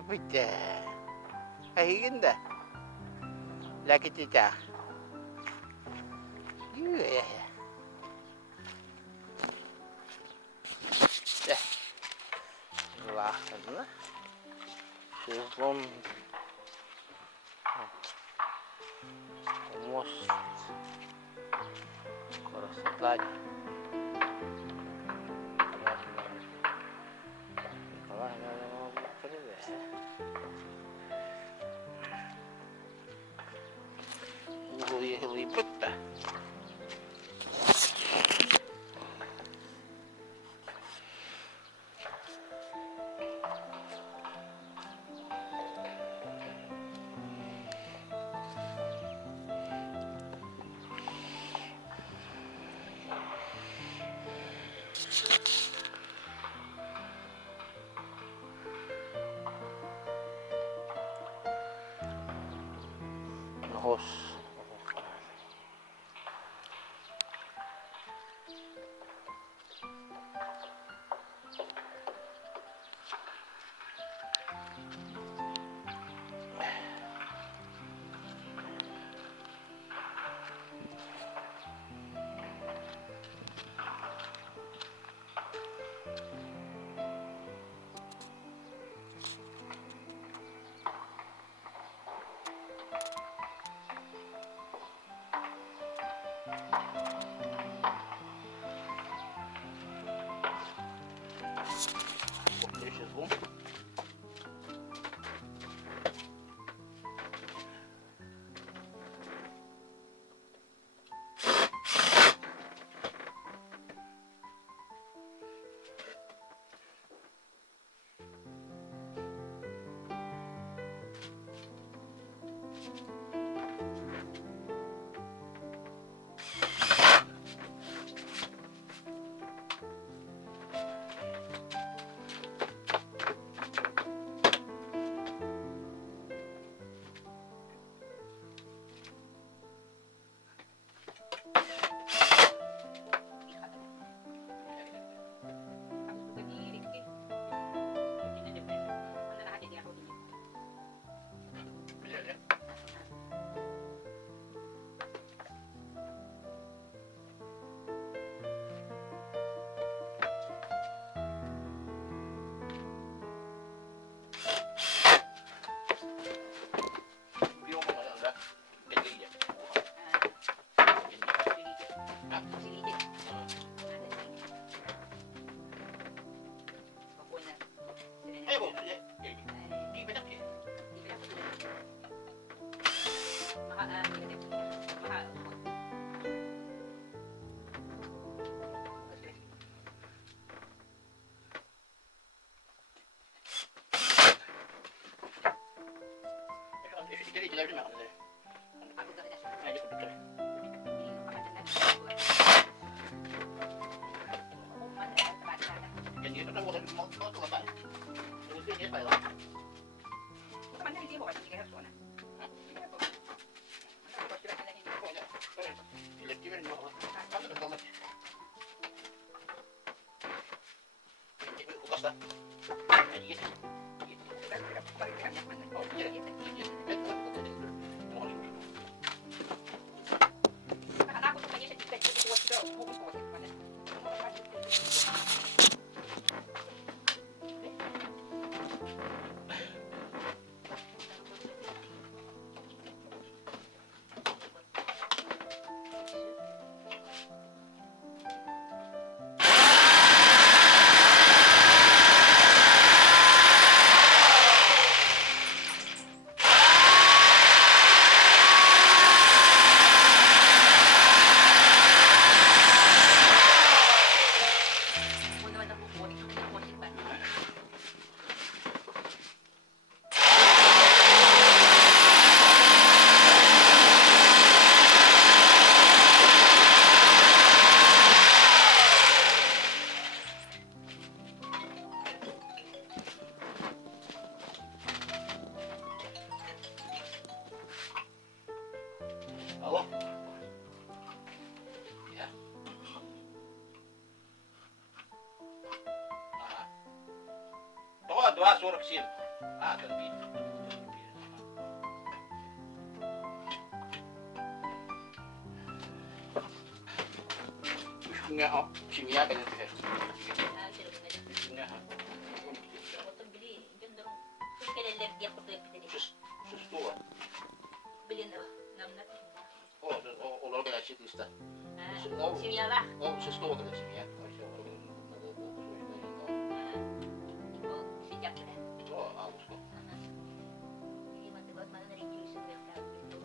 puta. Ay, ganda. Laki tita. Yeah. Lahat na. Sipon. Almost. Korosatlan. Lipot pa. Nahos. Dua surat kecil. Ah, terbit. Nga, oh, si Mia ganyan siya. Nga, ha? Susto, ah. Ulo kaya si Tista. Si Mia lah. Oh, susto ka si Mia. Sejak dah. Oh, agus ko. Ini mati buat mana dari jus sudah tahu itu.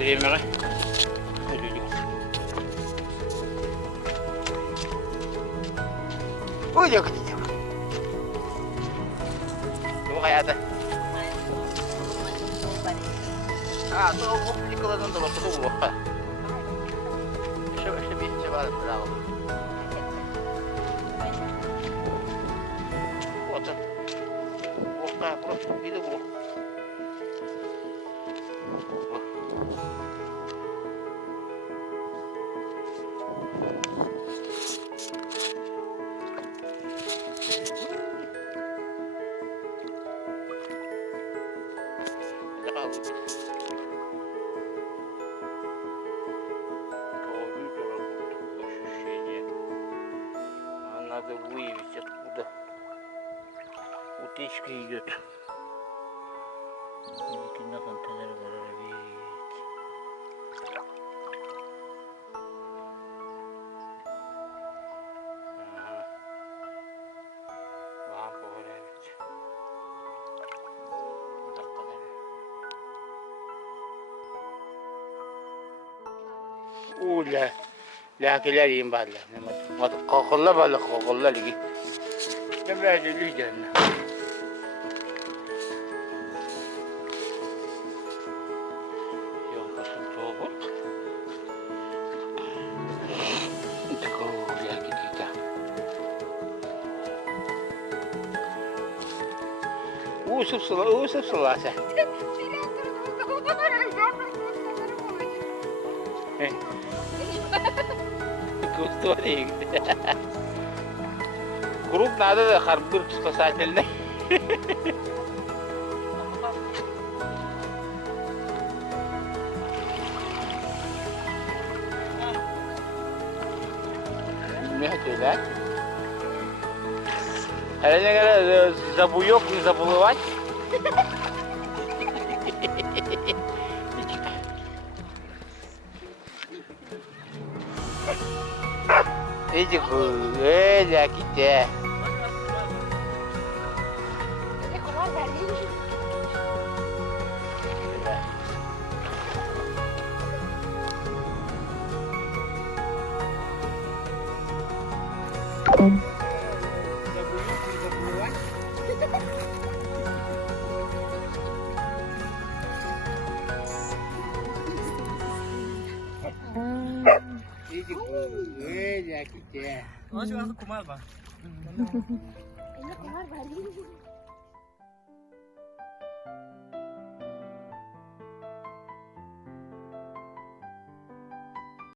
Beli merah. Oh, jauh kecil. Coba kayak ada. Ah, tuh aku beli kalau nonton waktu itu gua. Coba berapa? Wajar. Wah, terus itu gua. Надо выявить, откуда утечка идет. На контейнер выявить. Ага. Лампу выявить. Уля. Lakiler yiyin balla. Kokulla balla kokulla ligi. Ne böyle ligi ne? Yok basın tohut. Tıkı ya gidiydi. Usuf sıla sen. Gusto nih. Grup nada da kharbur pasatelne. Мягкий, Ada yang zabuyok, zabulować. Idzie jaki te. Ini gue, ya kita. Masuk kumal bang.